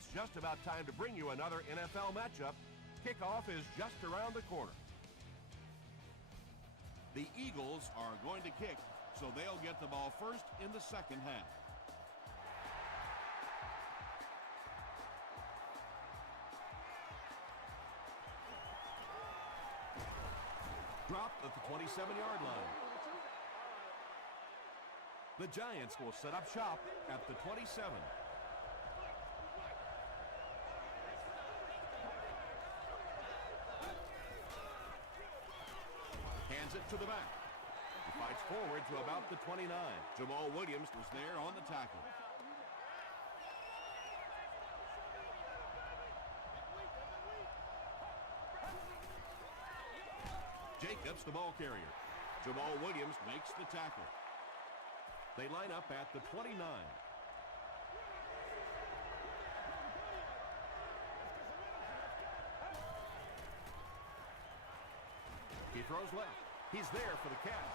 It's just about time to bring you another NFL matchup. Kickoff is just around the corner. The Eagles are going to kick, so they'll get the ball first in the second half. Dropped at the 27-yard line. The Giants will set up shop at the 27. Hands it to the back. He fights forward to about the 29. Jamal Williams was there on the tackle. Jacobs, the ball carrier. Jamal Williams makes the tackle. They line up at the 29. He throws left. He's there for the catch.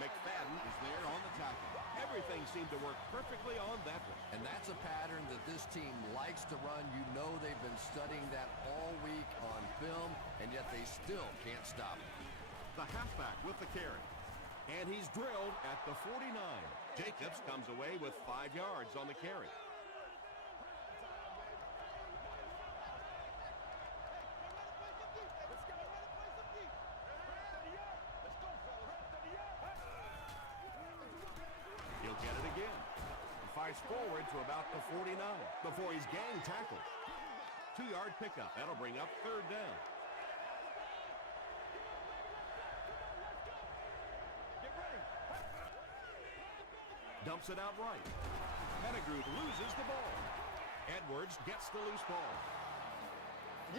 McFadden is there on the tackle. Everything seemed to work perfectly on that one. And that's a pattern that this team likes to run. You know they've been studying that all week on film, and yet they still can't stop it. The halfback with the carry. And he's drilled at the 49. Jacobs comes away with 5 yards on the carry. He'll get it again. He fights forward to about the 49 before he's gang tackled. 2-yard pickup. That'll bring up third down. Dumps it out right. Pettigrew loses the ball. Edwards gets the loose ball.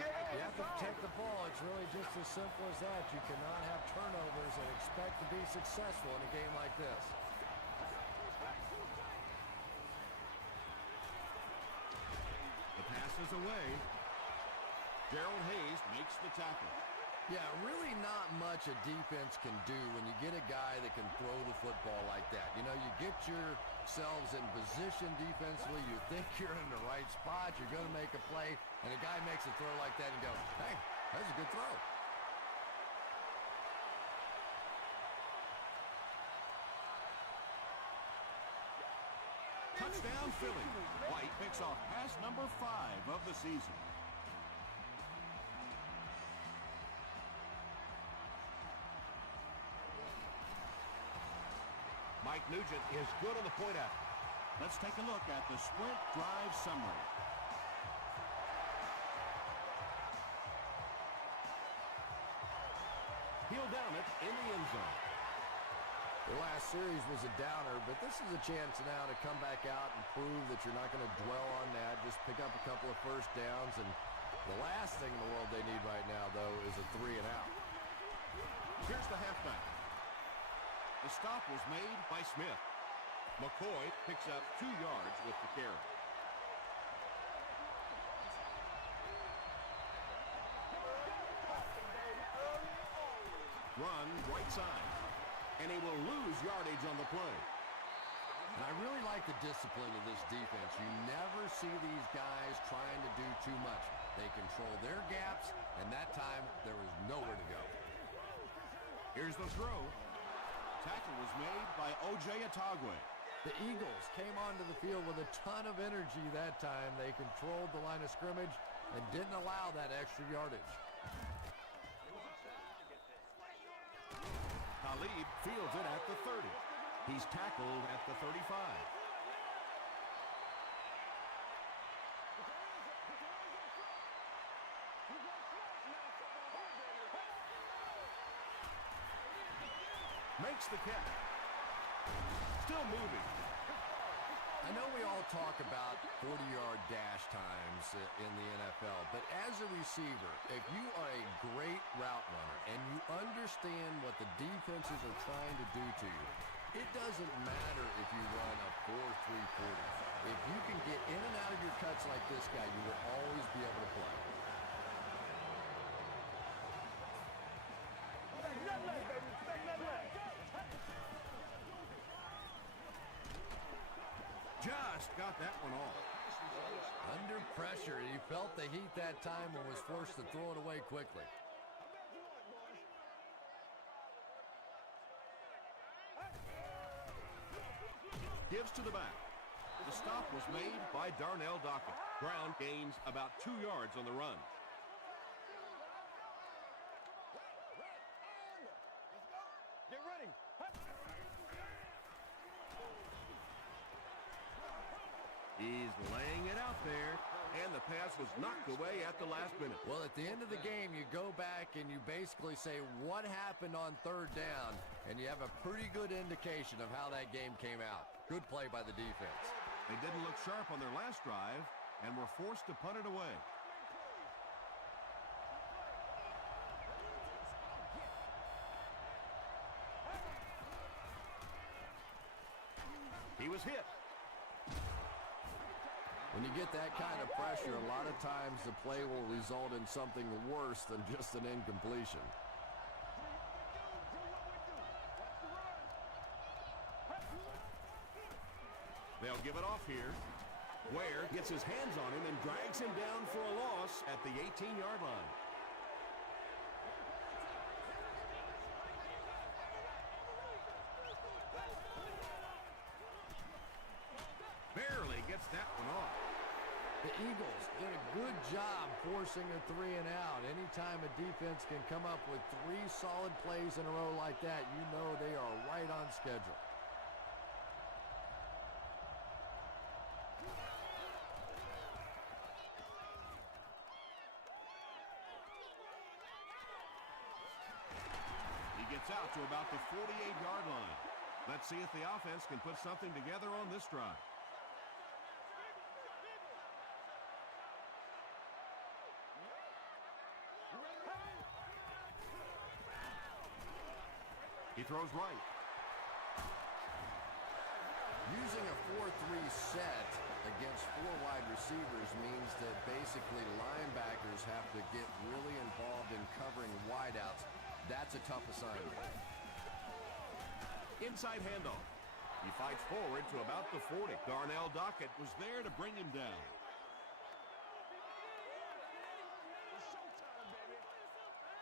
You have to protect the ball. It's really just as simple as that. You cannot have turnovers and expect to be successful in a game like this. The pass is away. Gerald Hayes makes the tackle. Yeah, really not much a defense can do when you get a guy that can throw the football like that. You know, you get yourselves in position defensively. You think you're in the right spot. You're going to make a play, and a guy makes a throw like that and go, hey, that's a good throw. Touchdown, Philly. White picks off pass number 5 of the season. Mike Nugent is good on the point after. Let's take a look at the sprint drive summary. He'll down it in the end zone. The last series was a downer, but this is a chance now to come back out and prove that you're not going to dwell on that. Just pick up a couple of first downs, and the last thing in the world they need right now, though, is a 3 and out. Here's the halfback. The stop was made by Smith. McCoy picks up 2 yards with the carry. Run right side. And he will lose yardage on the play. And I really like the discipline of this defense. You never see these guys trying to do too much. They control their gaps, and that time there was nowhere to go. Here's the throw. Tackle was made by O.J. Atagwe. The Eagles came onto the field with a ton of energy that time. They controlled the line of scrimmage and didn't allow that extra yardage. Talib fields it at the 30. He's tackled at the 35. Makes the catch. Still moving. I know we all talk about 40-yard dash times in the NFL, but as a receiver, if you are a great route runner and you understand what the defenses are trying to do to you, it doesn't matter if you run a 4.340. If you can get in and out of your cuts like this guy, you will always be able to play. Just got that one off. Under pressure, he felt the heat that time and was forced to throw it away quickly. Gives to the back. The stop was made by Darnell Dockett. Brown gains about 2 yards on the run. Get ready. He's laying it out there, and the pass was knocked away at the last minute. Well, at the end of the game, you go back and you basically say what happened on third down, and you have a pretty good indication of how that game came out. Good play by the defense. They didn't look sharp on their last drive and were forced to punt it away. He was hit. When you get that kind of pressure, a lot of times the play will result in something worse than just an incompletion. They'll give it off here. Ware gets his hands on him and drags him down for a loss at the 18-yard line. Barely gets that one off. The Eagles did a good job forcing a 3 and out. Anytime a defense can come up with 3 solid plays in a row like that, you know they are right on schedule. He gets out to about the 48-yard line. Let's see if the offense can put something together on this drive. He throws right. Using a 4-3 set against 4 wide receivers means that basically linebackers have to get really involved in covering wideouts. That's a tough assignment. Inside handoff. He fights forward to about the 40. Darnell Dockett was there to bring him down.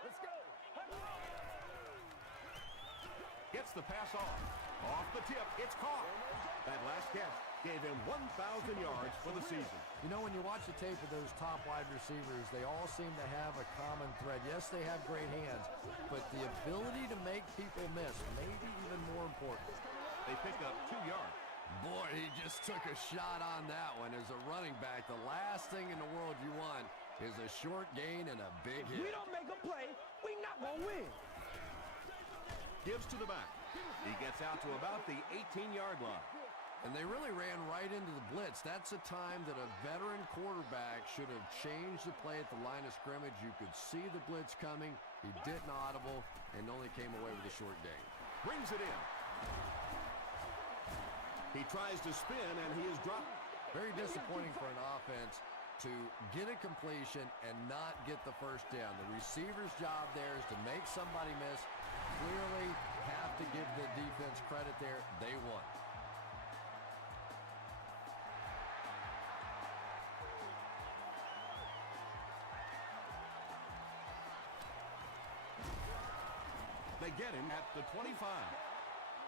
Let's go. Gets the pass off. Off the tip. It's caught. That last catch gave him 1,000 yards for the season. You know, when you watch the tape of those top wide receivers, they all seem to have a common thread. Yes, they have great hands, but the ability to make people miss may be even more important. They pick up 2 yards. Boy, he just took a shot on that one. As a running back, the last thing in the world you want is a short gain and a big hit. We don't make a play, we not gonna win. Gives to the back. He gets out to about the 18-yard line. And they really ran right into the blitz. That's a time that a veteran quarterback should have changed the play at the line of scrimmage. You could see the blitz coming. He didn't audible and only came away with a short gain. Brings it in. He tries to spin, and he is dropped. Very disappointing for an offense to get a completion and not get the first down. The receiver's job there is to make somebody miss. Clearly have to give the defense credit there. They won. They get him at the 25.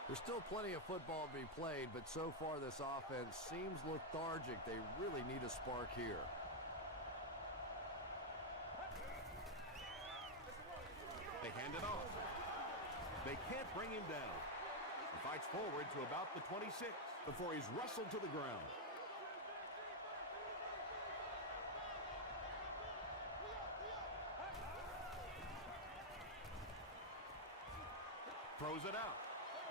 There's still plenty of football to be played, but so far this offense seems lethargic. They really need a spark here. They hand it off. They can't bring him down. He fights forward to about the 26 before he's wrestled to the ground. Throws it out.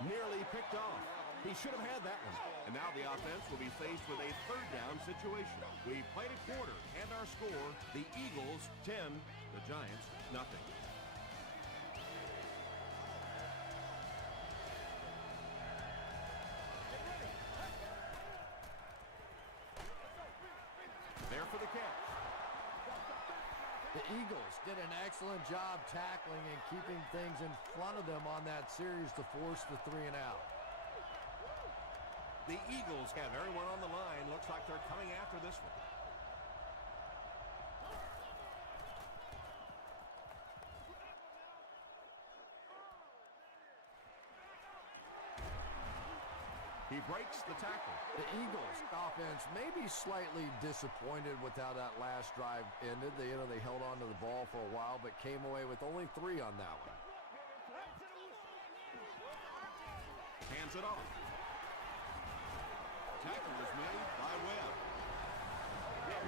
Nearly picked off. He should have had that one. And now the offense will be faced with a third down situation. We played a quarter, and our score, the Eagles 10, the Giants nothing. There for the catch. The Eagles did an excellent job tackling and keeping things in front of them on that series to force the 3 and out. The Eagles have everyone on the line. Looks like they're coming after this one. He breaks the tackle. The Eagles offense may be slightly disappointed with how that last drive ended. They held on to the ball for a while, but came away with only 3 on that one. Hands it off. Tackle is made by Webb.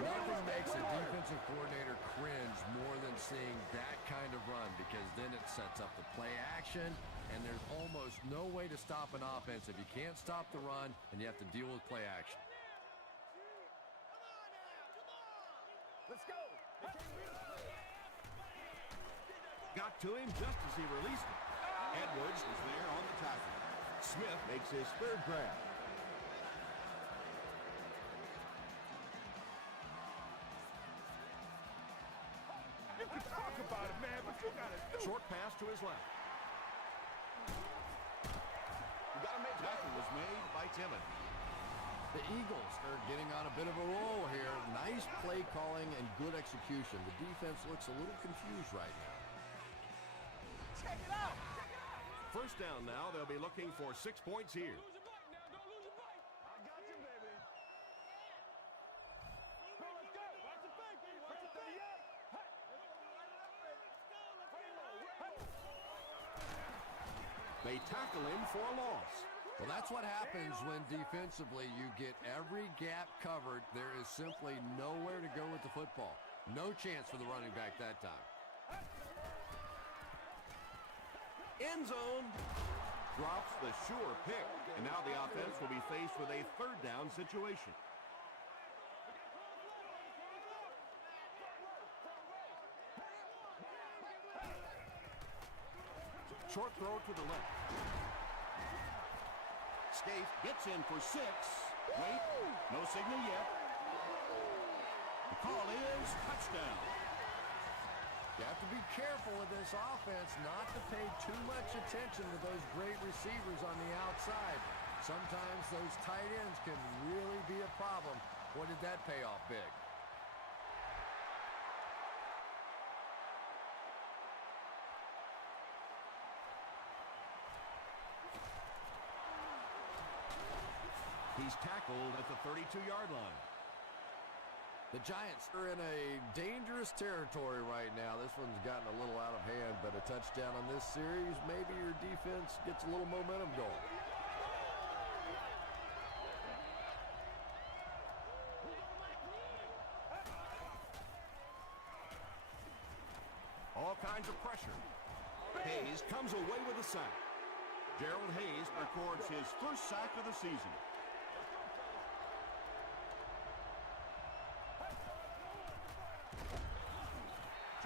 Nothing makes a defensive coordinator cringe more than seeing that kind of run, because then it sets up the play action, and there's almost no way to stop an offense if you can't stop the run and you have to deal with play action. Let's go. Got to him just as he released it. Edwards was there on the tackle. Smith makes his 3rd grab. You can talk about it, man, but you got to do it. Short pass to his left. You got to make Tackle was made by Timmons. The Eagles are getting on a bit of a roll here. Nice play calling and good execution. The defense looks a little confused right now. Check it out. First down now. They'll be looking for 6 points here. I got you, baby. Go, let's go. Watch the fake. Watch the 38. They tackle him for a loss. Well, that's what happens when defensively you get every gap covered. There is simply nowhere to go with the football. No chance for the running back that time. End zone. Drops the sure pick. And now the offense will be faced with a 3rd down situation. Short throw to the left. Scaife gets in for 6. Wait, no signal yet. The call is touchdown. You have to be careful with this offense not to pay too much attention to those great receivers on the outside. Sometimes those tight ends can really be a problem. Boy, did that pay off big. He's tackled at the 32-yard line. The Giants are in a dangerous territory right now. This one's gotten a little out of hand, but a touchdown on this series, maybe your defense gets a little momentum going. All kinds of pressure. Hayes comes away with a sack. Gerald Hayes records his 1st sack of the season.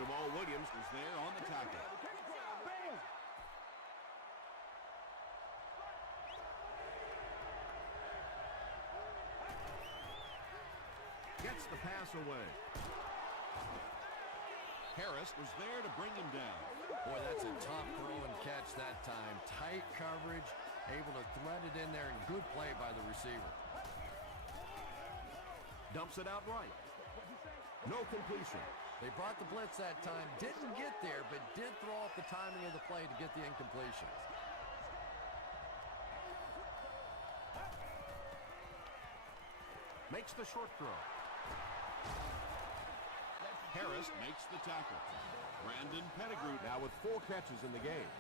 Jamal Williams was there on the tackle. Gets the pass away. Harris was there to bring him down. Boy, that's a tough throw and catch that time. Tight coverage, able to thread it in there, and good play by the receiver. Dumps it out right. No completion. They brought the blitz that time, didn't get there, but did throw off the timing of the play to get the incompletion. Makes the short throw. Harris makes the tackle. Brandon Pettigrew now with 4 catches in the game.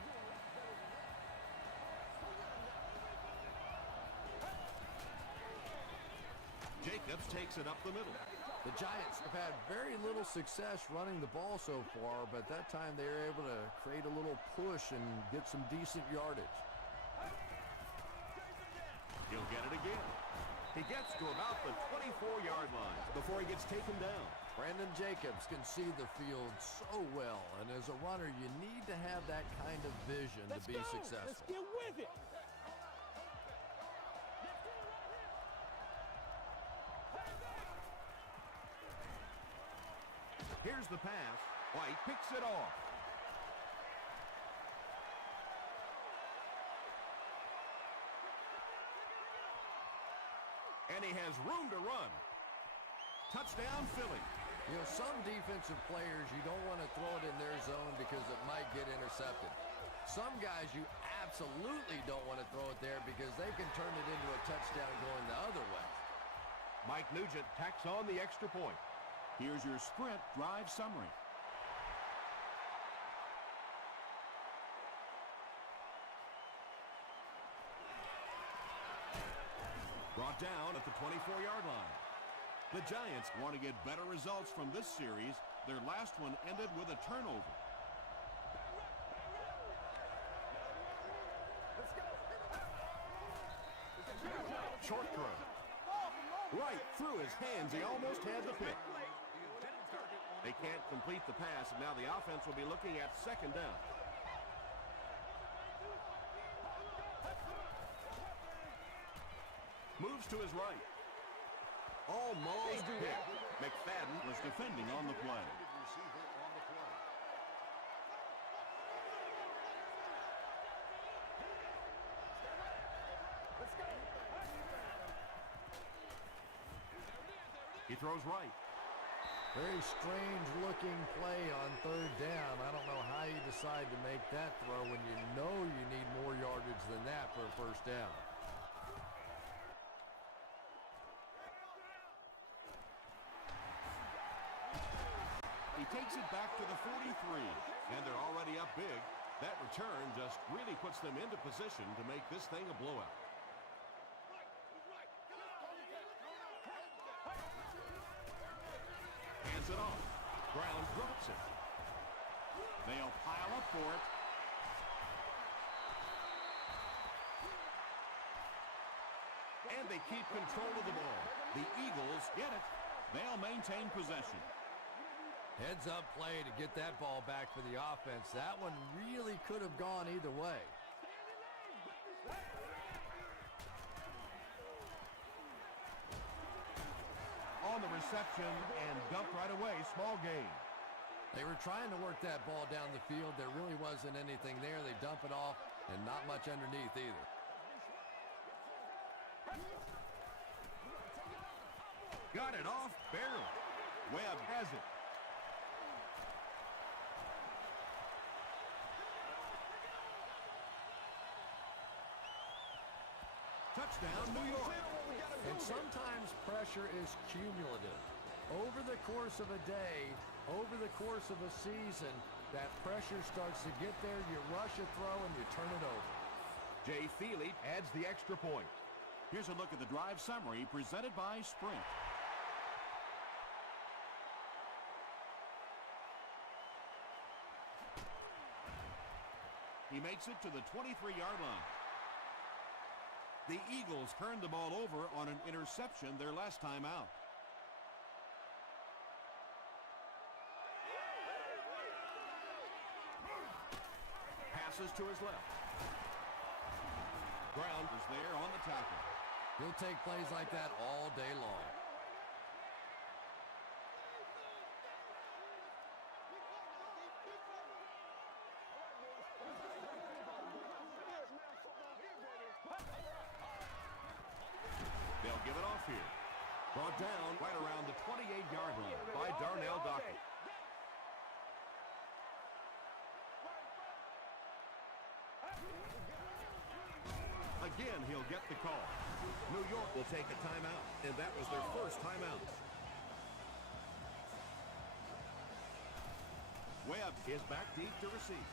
Jacobs takes it up the middle. The Giants have had very little success running the ball so far, but that time they were able to create a little push and get some decent yardage. He'll get it again. He gets to about the 24-yard line before he gets taken down. Brandon Jacobs can see the field so well, and as a runner, you need to have that kind of vision to be successful. Let's get with it. Here's the pass. White picks it off. And he has room to run. Touchdown, Philly. You know, some defensive players, you don't want to throw it in their zone because it might get intercepted. Some guys, you absolutely don't want to throw it there because they can turn it into a touchdown going the other way. Mike Nugent tacks on the extra point. Here's your Sprint drive summary. Brought down at the 24-yard line. The Giants want to get better results from this series. Their last one ended with a turnover. Short throw. Right through his hands. He almost had the pick. They can't complete the pass, and now the offense will be looking at second down. Moves to his right. Almost hit. McFadden was defending on the play. He throws right. Very strange-looking play on third down. I don't know how you decide to make that throw when you know you need more yardage than that for a first down. He takes it back to the 43, and they're already up big. That return just really puts them into position to make this thing a blowout. Hands it off. Brown drops it. They'll pile up for it. And they keep control of the ball. The Eagles get it. They'll maintain possession. Heads-up play to get that ball back for the offense. That one really could have gone either way. On the reception and dumped right away. Small gain. They were trying to work that ball down the field. There really wasn't anything there. They dump it off, and not much underneath either. Got it off, barely. Webb has it. Touchdown, New York. And sometimes pressure is cumulative. Over the course of a day, over the course of a season, that pressure starts to get there. You rush a throw and you turn it over. Jay Feely adds the extra point. Here's a look at the drive summary presented by Sprint. He makes it to the 23-yard line. The Eagles turned the ball over on an interception their last time out. Passes to his left. Brown is there on the tackle. He'll take plays like that all day long. They'll give it off here. Brought down right around the 28-yard line by Darnell Dockett. Again, he'll get the call. New York will take a timeout, and that was their first timeout. Webb is back deep to receive.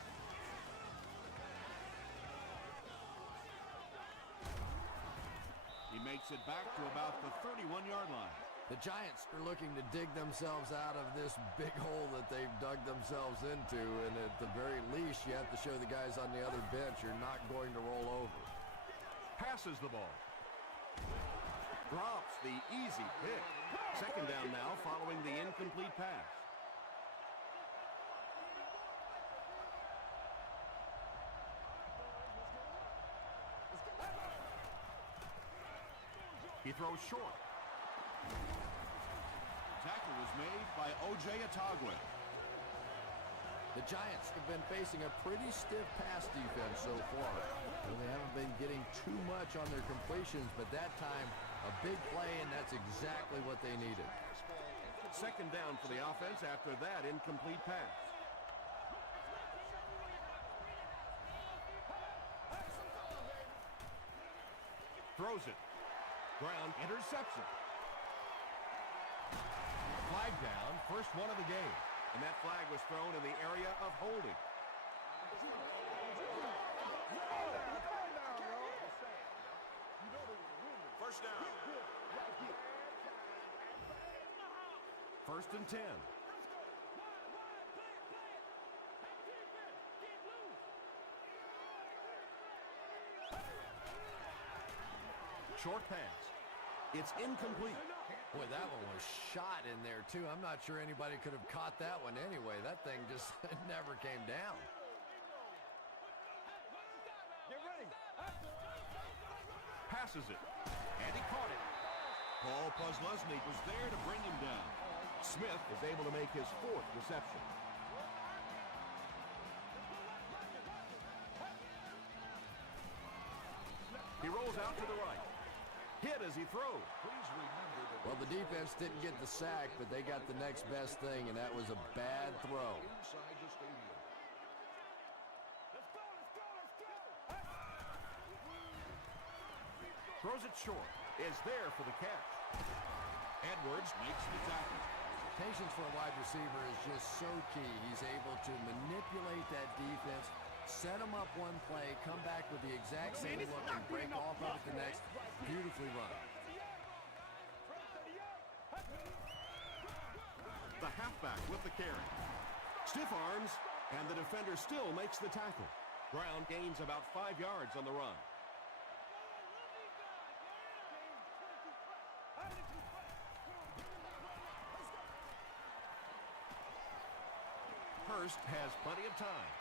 He makes it back to about the 31-yard line. The Giants are looking to dig themselves out of this big hole that they've dug themselves into, and at the very least, you have to show the guys on the other bench you're not going to roll over. Passes the ball. Drops the easy pick. Second down now following the incomplete pass. He throws short. Tackle was made by O.J. Atagwe. The Giants have been facing a pretty stiff pass defense so far. They haven't been getting too much on their completions, but that time a A big play, and that's exactly what they needed. Second down for the offense after that incomplete pass. Throws it. Ground interception. Flag down, first one of the game. And that flag was thrown in the area of holding. First down. First and 10. Short pass. It's incomplete. Boy, that one was shot in there, too. I'm not sure anybody could have caught that one anyway. That thing just never came down. Get ready. Passes it. And he caught it. Paul Posluszny was there to bring him down. Smith is able to make his fourth reception. He rolls out to the right. Hit as he throws. Well, the defense didn't get the sack, but they got the next best thing, and that was a bad throw. Throws it short. Is there for the catch. Edwards makes the tackle. Patience for a wide receiver is just so key. He's able to manipulate that defense, set them up one play, come back with the exact same look, and break off of it the next. Beautifully run. The halfback with the carry. Stiff arms, and the defender still makes the tackle. Brown gains about 5 yards on the run. Hurst has plenty of time.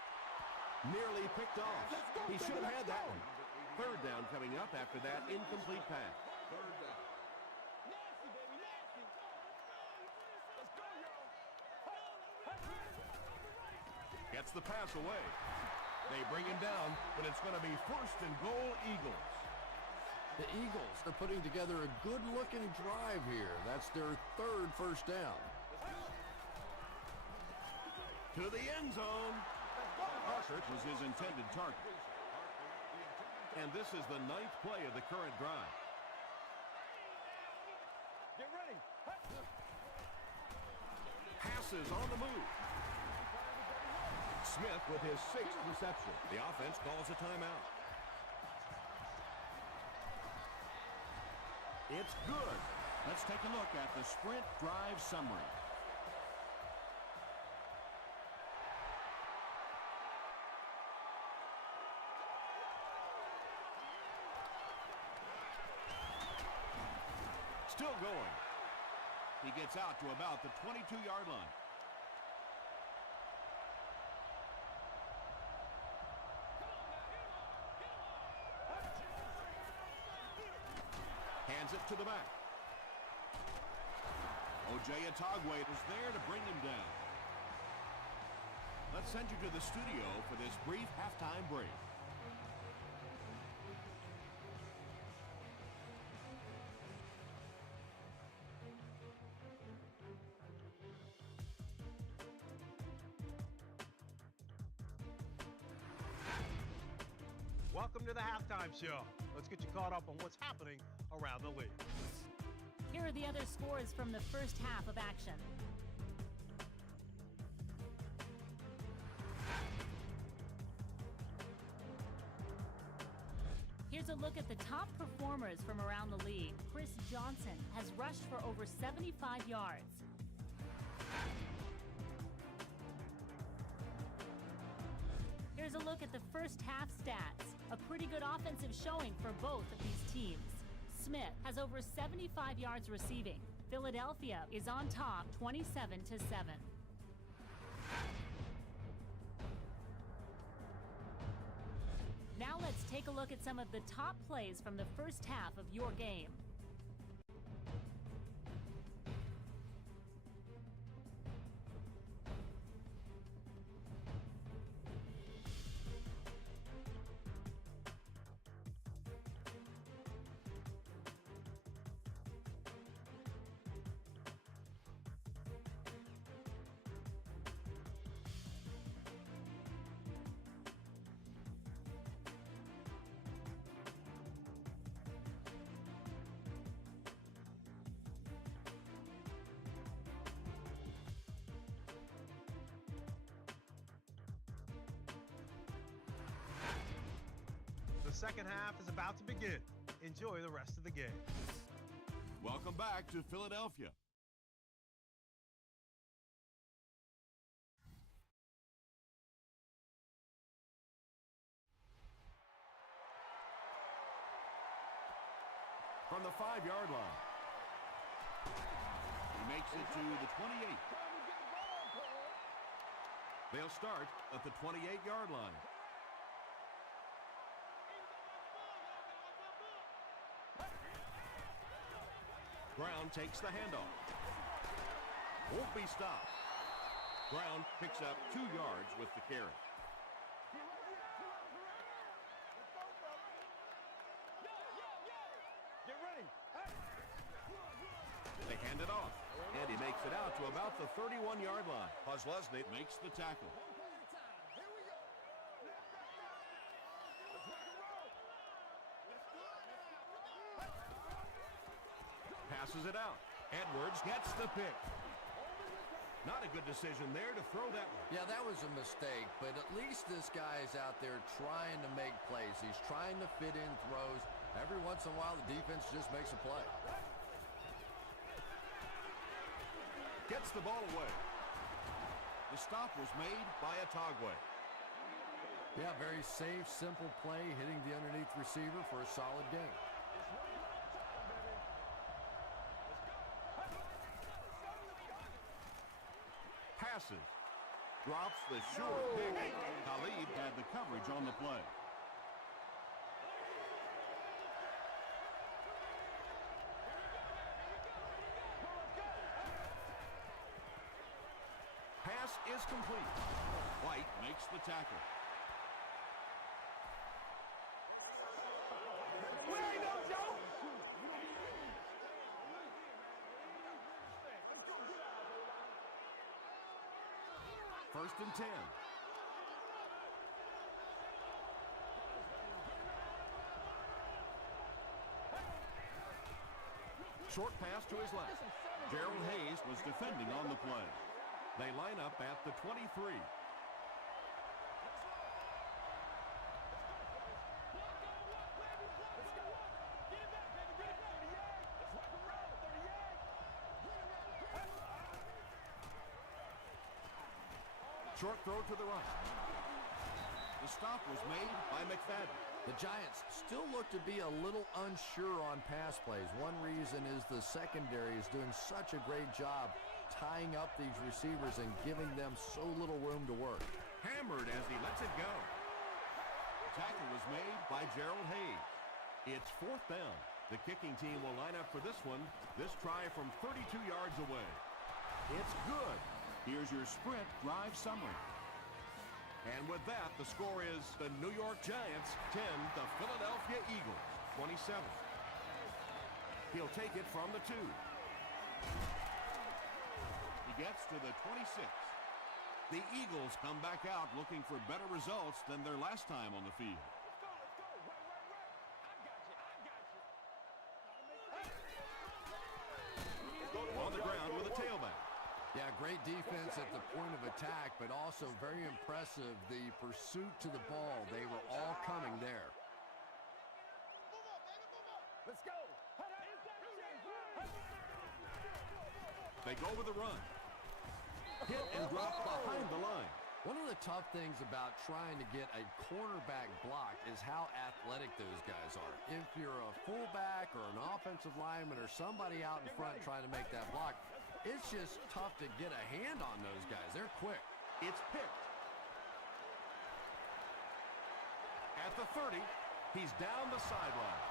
Nearly picked off. He should have had that one. Third down coming up after that incomplete pass. Gets the pass away. They bring him down, but it's going to be first and goal, Eagles. The Eagles are putting together a good-looking drive here. That's their third first down. To the end zone. Harkert was his intended target. And this is the 9th play of the current drive. Get ready. Passes on the move. Smith with his 6th reception. The offense calls a timeout. It's good. Let's take a look at the sprint drive summary. Still going. He gets out to about the 22-yard line. Hands it to the back. O.J. Atogwe is there to bring him down. Let's send you to the studio for this brief halftime break. Welcome to the halftime show. Let's get you caught up on what's happening around the league. Here are the other scores from the first half of action. Here's a look at the top performers from around the league. Chris Johnson has rushed for over 75 yards. Here's a look at the first half stats. A pretty good offensive showing for both of these teams. Smith has over 75 yards receiving. Philadelphia is on top 27-7. Now let's take a look at some of the top plays from the first half of your game. second half is about to begin. Enjoy the rest of the game. Welcome back to Philadelphia. From the 5-yard line. He makes it to the 28. They'll start at the 28-yard line. Brown takes the handoff. Won't be stopped. Brown picks up 2 yards with the carry. They hand it off, and he makes it out to about the 31-yard line. Posluszny makes the tackle. Passes it out. Edwards gets the pick. Not a good decision there to throw that one. Yeah, that was a mistake, but at least this guy is out there trying to make plays. He's trying to fit in throws. Every once in a while, the defense just makes a play. Gets the ball away. The stop was made by Atogwe. Yeah, very safe, simple play, hitting the underneath receiver for a solid gain. Passes. Drops the short pick. Talib had the coverage on the play. Pass is complete. White makes the tackle. First and 10. Short pass to his left. Gerald Hayes was defending on the play. They line up at the 23. Short throw to the right. The stop was made by McFadden. The Giants still look to be a little unsure on pass plays. One reason is the secondary is doing such a great job tying up these receivers and giving them so little room to work. Hammered as he lets it go. The tackle was made by Gerald Hayes. It's 4th down. The kicking team will line up for this one. This try from 32 yards away. It's good. Here's your sprint drive summary. And with that, the score is the New York Giants 10, the Philadelphia Eagles 27. He'll take it from the 2. He gets to the 26. The Eagles come back out looking for better results than their last time on the field. On the ground with a tailback. Yeah, great defense at the point of attack, but also very impressive the pursuit to the ball. They were all coming there. Let's go. They go with a run. Hit and drop behind the line. One of the tough things about trying to get a cornerback blocked is how athletic those guys are. If you're a fullback or an offensive lineman or somebody out in front trying to make that block, it's just tough to get a hand on those guys. They're quick. It's picked. At the 30, he's down the sideline.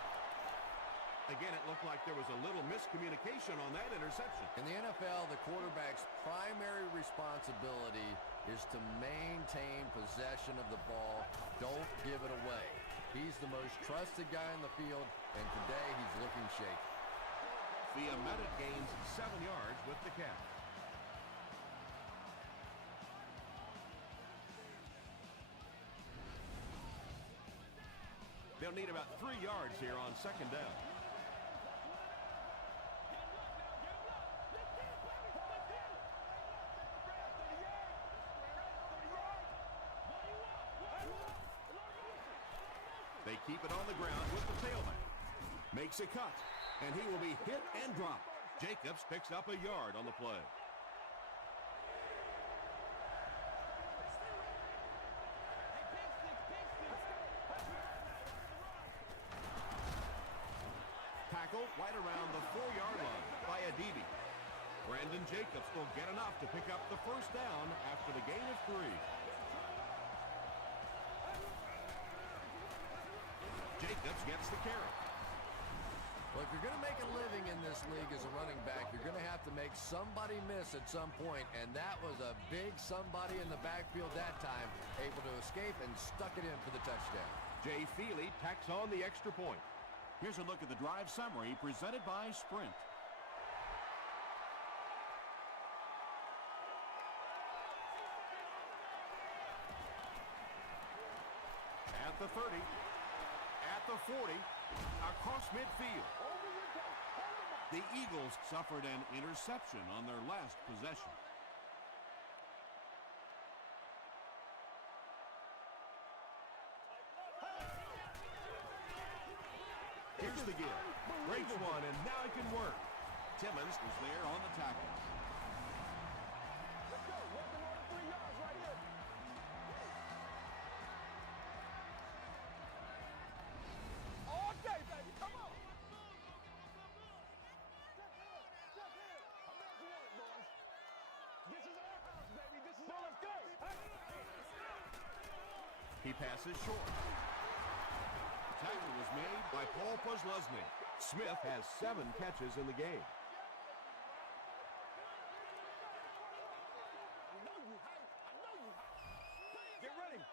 Again, it looked like there was a little miscommunication on that interception. In the NFL, the quarterback's primary responsibility is to maintain possession of the ball. Don't give it away. He's the most trusted guy in the field, and today he's looking shaky. Fiametti gains 7 yards with the catch. They'll need about 3 yards here on 2nd down. They keep it on tailback. Makes a cut, and he will be hit and dropped. Jacobs picks up a yard on the play. Tackled right around the 4-yard line by Adibi. Brandon Jacobs will get enough to pick up the first down after the gain of 3. Jacobs gets the carry. Well, if you're going to make a living in this league as a running back, you're going to have to make somebody miss at some point, and that was a big somebody in the backfield that time, able to escape and stuck it in for the touchdown. Jay Feely tacks on the extra point. Here's a look at the drive summary presented by Sprint. At the 30, at the 40, across midfield. The Eagles suffered an interception on their last possession. Here's the give. Breaks one, and now it can work. Timmons is there on the tackle. Let's go. Working on the 3 yards right here. All day, baby. Come on. Step in. I'm not doing it, boys. This is our house, baby. This is let's go. He passes short. Tackle was made by Paul Posluszny. Smith has 7 catches in the game. Get ready.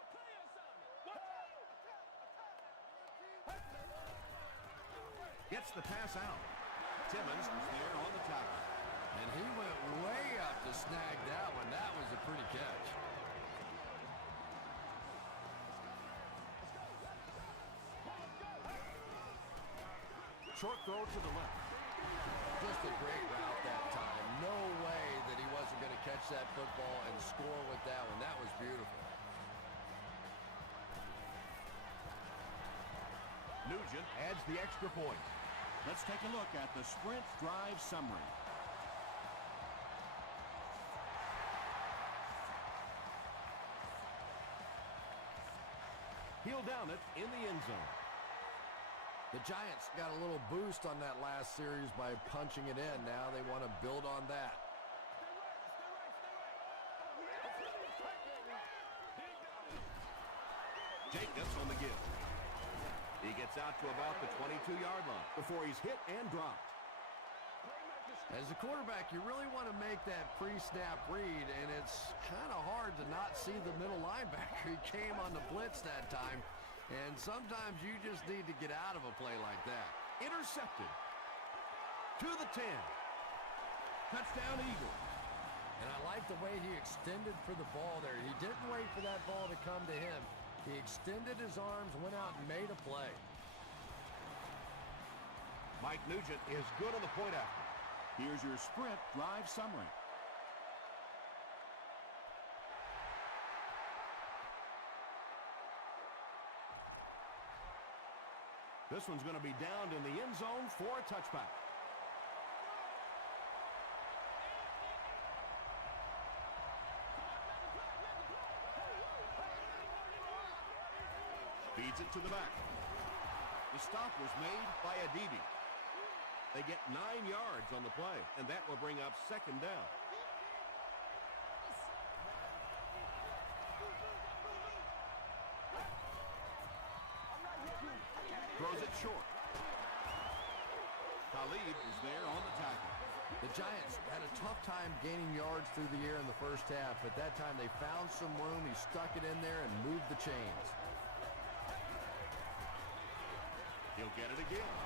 Gets the pass out. Timmons was there on the tackle. And he went way up to snag that one. That was a pretty catch. Short throw to the left. Just a great route that time. No way that he wasn't going to catch that football and score with that one. That was beautiful. Nugent adds the extra point. Let's take a look at the Sprint drive summary. He'll down it in the end zone. The Giants got a little boost on that last series by punching it in. Now they want to build on that. Jacobs on the give. He gets out to about the 22-yard line before he's hit and dropped. As a quarterback, you really want to make that pre-snap read, and it's kind of hard to not see the middle linebacker. He came on the blitz that time, and sometimes you just need to get out of a play like that. Intercepted. To the 10. Touchdown Eagles. And I like the way he extended for the ball there. He didn't wait for that ball to come to him. He extended his arms, went out and made a play. Mike Nugent is good on the point after. Here's your Sprint drive summary. This one's going to be downed in the end zone for a touchback. Feeds it to the back. The stop was made by Adibi. They get 9 yards on the play, and that will bring up second down. Throws it short. Khalid is there on the tackle. The Giants had a tough time gaining yards through the air in the first half. At that time, they found some room. He stuck it in there and moved the chains. He'll get it again.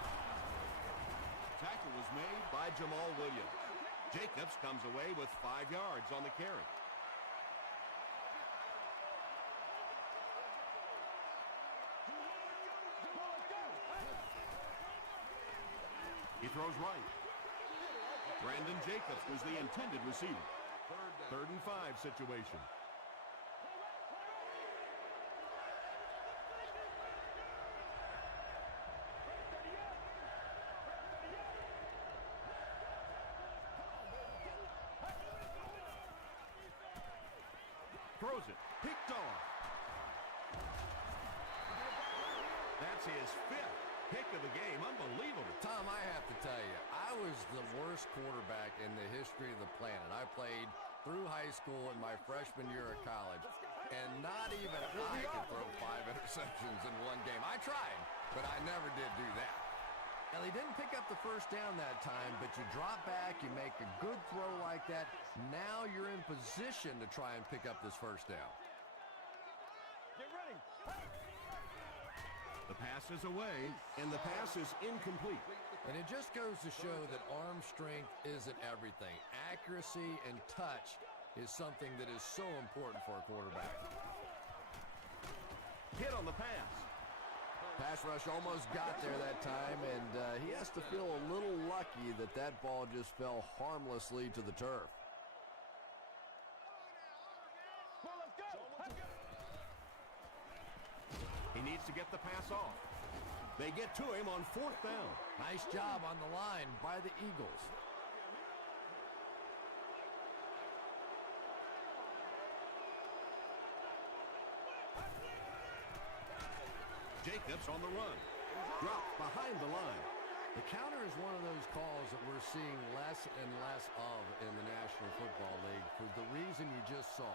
Tackle was made by Jamal Williams. Jacobs comes away with 5 yards on the carry. He throws right. Brandon Jacobs was the intended receiver. Third and 5 situation. That's his 5th pick of the game. Unbelievable. Tom, I have to tell you, I was the worst quarterback in the history of the planet. I played through high school and my freshman year of college, and not even I could throw 5 interceptions in one game. I tried, but I never did do that. Well, he didn't pick up the first down that time, but you drop back, you make a good throw like that. Now you're in position to try and pick up this first down. Get ready. The pass is away, and the pass is incomplete. And it just goes to show that arm strength isn't everything. Accuracy and touch is something that is so important for a quarterback. Hit on the pass. Pass rush almost got there that time, and he has to feel a little lucky that that ball just fell harmlessly to the turf. Well, let's go. He needs to get the pass off. They get to him on 4th down. Nice job on the line by the Eagles. Jacobs on the run. Dropped behind the line. The counter is one of those calls that we're seeing less and less of in the National Football League for the reason you just saw.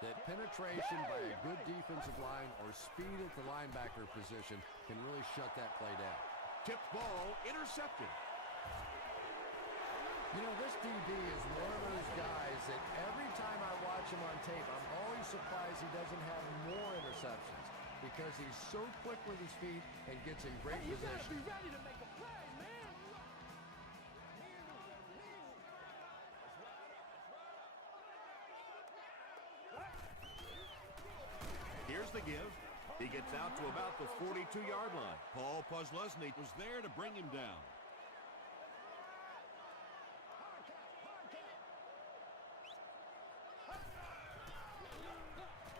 That penetration by a good defensive line or speed at the linebacker position can really shut that play down. Tipped ball intercepted. You know, this DB is one of those guys that every time I watch him on tape, I'm always surprised he doesn't have more interceptions because he's so quick with his feet and gets in great You gotta position. be ready to make a play, man. Here's the give. He gets out to about the 42-yard line. Paul Posluszny was there to bring him down.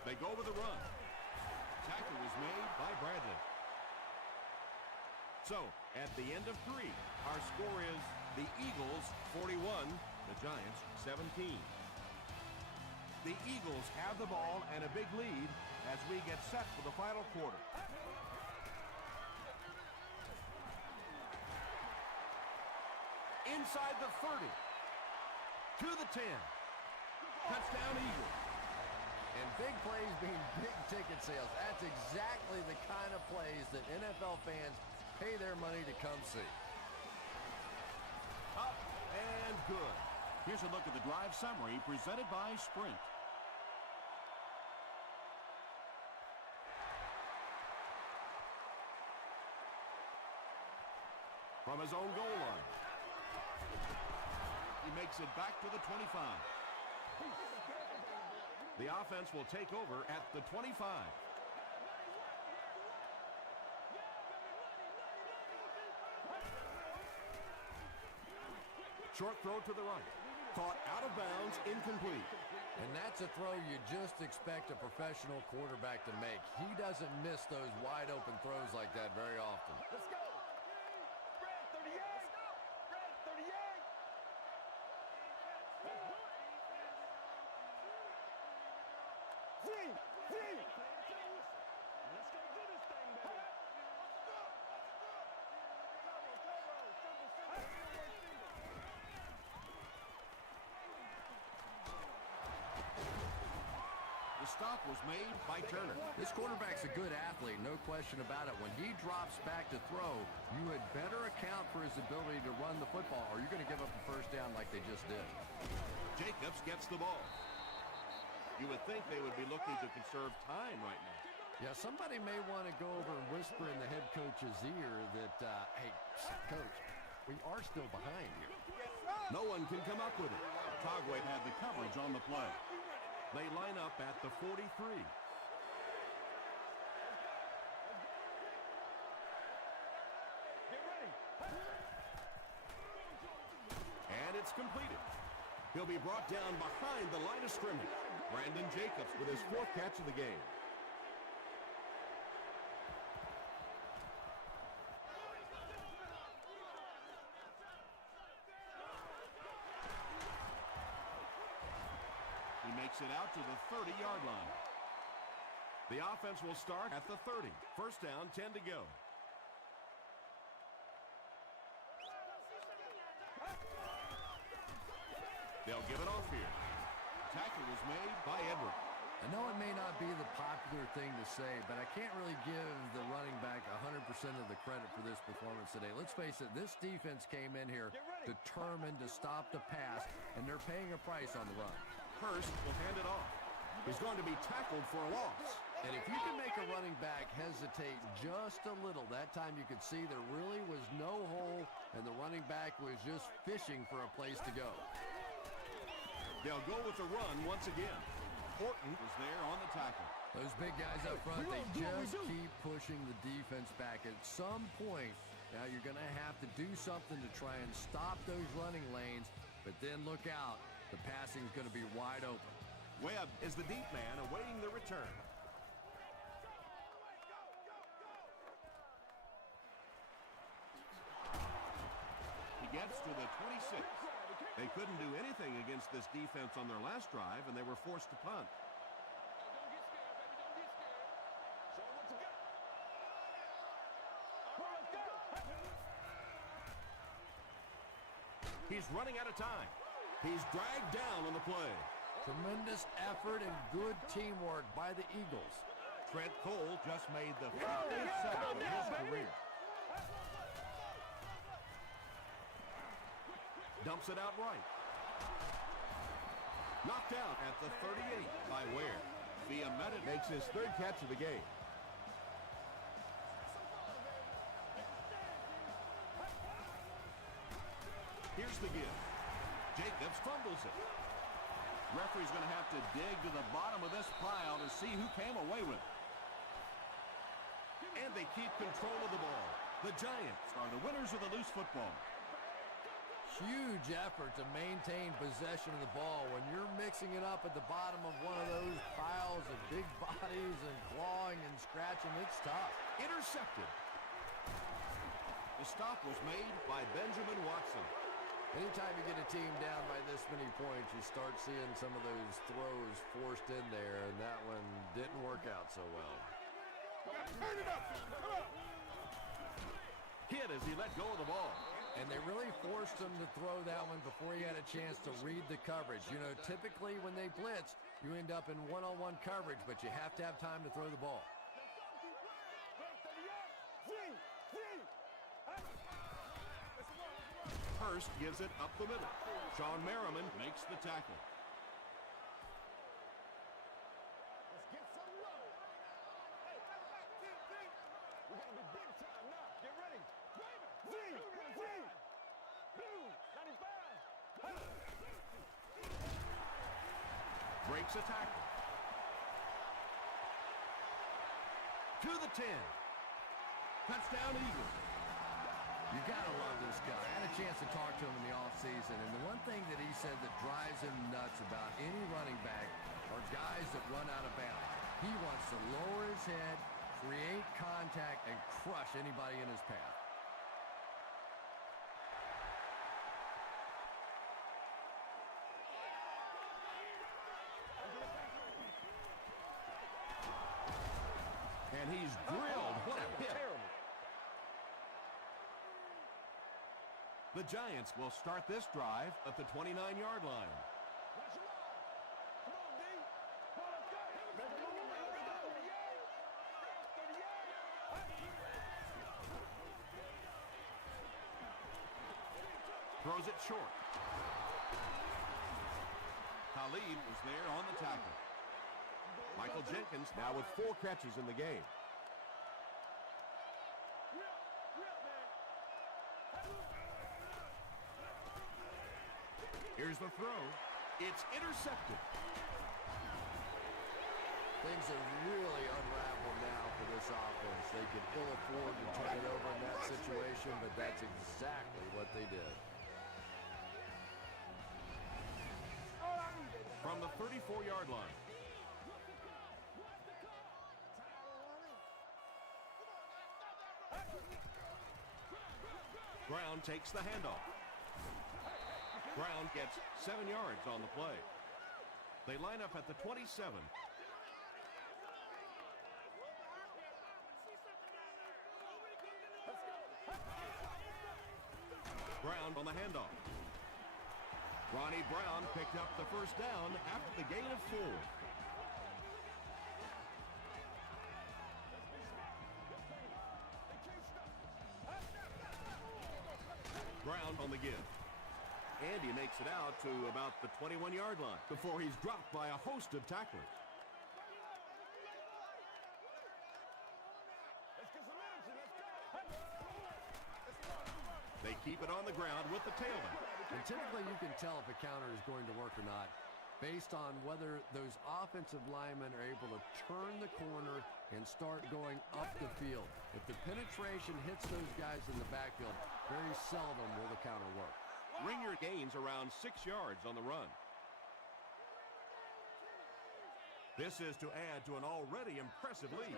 They go with the run. Tackle was made by Bradley. So, at the end of 3, our score is the Eagles 41, the Giants 17. The Eagles have the ball and a big lead as we get set for the final quarter. Inside the 30. To the 10. Touchdown Eagles. And big plays being big ticket sales. That's exactly the kind of plays that NFL fans pay their money to come see. Up and good. Here's a look at the drive summary presented by Sprint. From his own goal line. He makes it back to the 25. The offense will take over at the 25. Short throw to the right. Caught out of bounds, incomplete. And that's a throw you just expect a professional quarterback to make. He doesn't miss those wide open throws like that very often. Let's go. Red 38. Red 38. Let's do it. Free. Free. Let's go do this thing, baby. The stop was made by Turner. This quarterback's a good athlete, no question about it. When he drops back to throw, you had better account for his ability to run the football, or you're going to give up the first down like they just did. Jacobs gets the ball. You would think they would be looking to conserve time right now. Yeah, somebody may want to go over and whisper in the head coach's ear that, hey, coach, we are still behind here. No one can come up with it. Togway had the coverage on the play. They line up at the 43. Get ready. And it's completed. He'll be brought down behind the line of scrimmage. Brandon Jacobs with his 4th catch of the game. He makes it out to the 30-yard line. The offense will start at the 30. First down, 10 to go. They'll give it off here. Tackle was made by Edward. I know it may not be the popular thing to say, but I can't really give the running back 100% of the credit for this performance today. Let's face it, this defense came in here determined to stop the pass, and they're paying a price on the run. Hurst will hand it off. He's going to be tackled for a loss. And if you can make a running back hesitate just a little, that time you could see there really was no hole, and the running back was just fishing for a place to go. They'll go with the run once again. Horton was there on the tackle. Those big guys up front, they just keep pushing the defense back. At some point, now you're going to have to do something to try and stop those running lanes, but then look out. The passing is going to be wide open. Webb is the deep man awaiting the return. He gets to the 26. They couldn't do anything against this defense on their last drive, and they were forced to punt. He's running out of time. He's dragged down on the play. Tremendous effort and good teamwork by the Eagles. Trent Cole just made the 57th of his career. Dumps it out right. Knocked out at the 38 by Ware. Fiametta makes his third catch of the game. Here's the give. Jacobs fumbles it. Referee's going to have to dig to the bottom of this pile to see who came away with it. And they keep control of the ball. The Giants are the winners of the loose football. Huge effort to maintain possession of the ball. When you're mixing it up at the bottom of one of those piles of big bodies and clawing and scratching, it's tough. Intercepted. The stop was made by Benjamin Watson. Anytime you get a team down by this many points, you start seeing some of those throws forced in there, and that one didn't work out so well. Turn it up. Come on. Hit as he let go of the ball. And they really forced him to throw that one before he had a chance to read the coverage. You know, typically when they blitz, you end up in one-on-one coverage, but you have to have time to throw the ball. Hurst gives it up the middle. Sean Merriman makes the tackle. Let's get some low. Hey, we got to be big time now. Get ready. Blue, 95. Breaks a tackle. To the 10. Touchdown Eagles. You gotta love this guy. I had a chance to talk to him in the offseason, and the one thing that he said that drives him nuts about any running back are guys that run out of bounds. He wants to lower his head, create contact, and crush anybody in his path. And he's drilled. What a hit. The Giants will start this drive at the 29-yard line. Throws it short. Khalid was there on the tackle. Michael Jenkins now with 4 catches in the game. Here's the throw. It's intercepted. Things are really unraveled now for this offense. They could ill afford to turn it over in that situation, but that's exactly what they did. From the 34-yard line. Brown takes the handoff. Brown gets 7 yards on the play. They line up at the 27. Brown on the handoff. Ronnie Brown picked up the first down after the gain of 4. Brown on the give. And he makes it out to about the 21-yard line before he's dropped by a host of tacklers. They keep it on the ground with the tailback. And typically you can tell if a counter is going to work or not based on whether those offensive linemen are able to turn the corner and start going up the field. If the penetration hits those guys in the backfield, very seldom will the counter work. Ringer gains around 6 yards on the run. This is to add to an already impressive lead.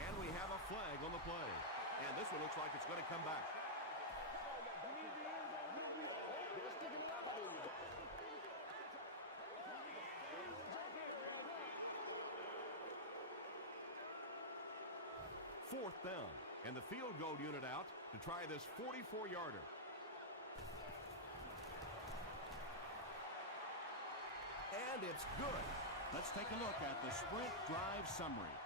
And we have a flag on the play. And this one looks like it's going to come back. Fourth down, and the field goal unit out to try this 44-yarder. And it's good. Let's take a look at the sprint drive summary.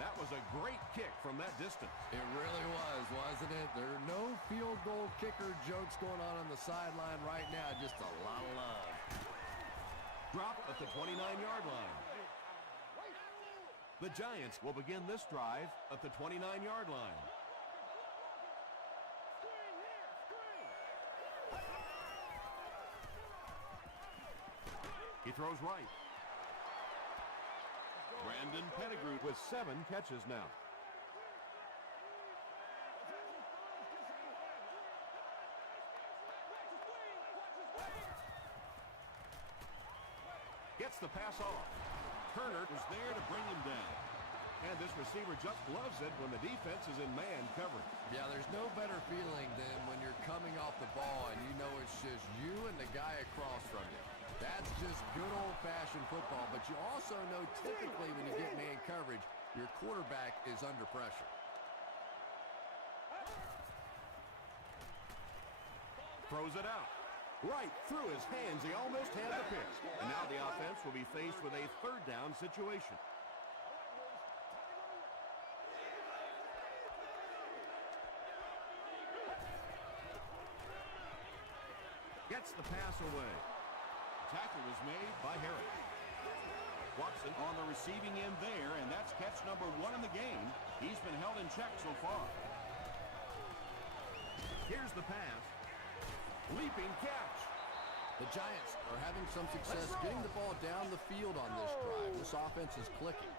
That was a great kick from that distance. It really was, wasn't it? There are no field goal kicker jokes going on the sideline right now. Just a lot of love. Drop at the 29-yard line. The Giants will begin this drive at the 29-yard line. He throws right. Brandon Pettigrew with 7 catches now. Gets the pass off. Turner was there to bring him down. And this receiver just loves it when the defense is in man coverage. Yeah, there's no better feeling than when you're coming off the ball and you know it's just you and the guy across from you. That's just good old-fashioned football, but you also know typically when you get man coverage, your quarterback is under pressure. Throws it out. Right through his hands. He almost had the pick. And now the offense will be faced with a third down situation. Gets the pass away. Tackle was made by Harris. Watson On the receiving end there, and that's catch number 1 in the game. He's been held in check so far. Here's the pass. Leaping catch. The Giants are having some success getting the ball down the field on this drive. This offense is clicking.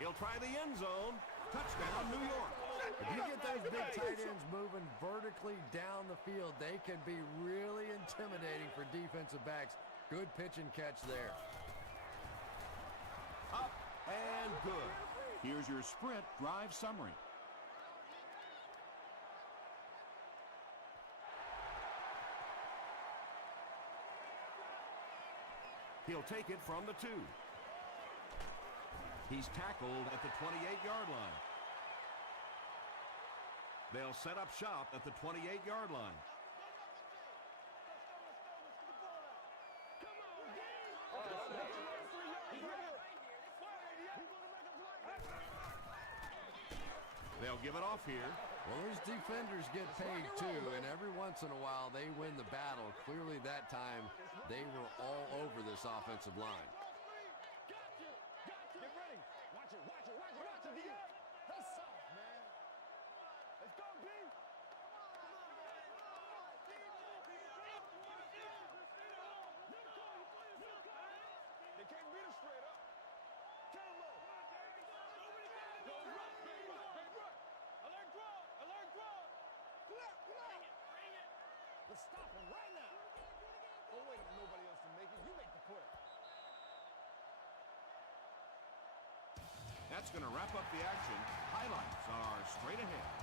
He'll try the end zone. Touchdown, New York. If you get those big tight ends moving vertically down the field, they can be really intimidating for defensive backs. Good pitch and catch there. Up and good. Here's your sprint drive summary. He'll take it from the 2. He's tackled at the 28-yard line. They'll set up shop at the 28-yard line. They'll give it off here. Well, those defenders get paid too, and every once in a while they win the battle. Clearly that time they were all over this offensive line. Let's stop him right now. Don't wait for nobody else to make it. You make the play. That's going to wrap up the action. Highlights are straight ahead.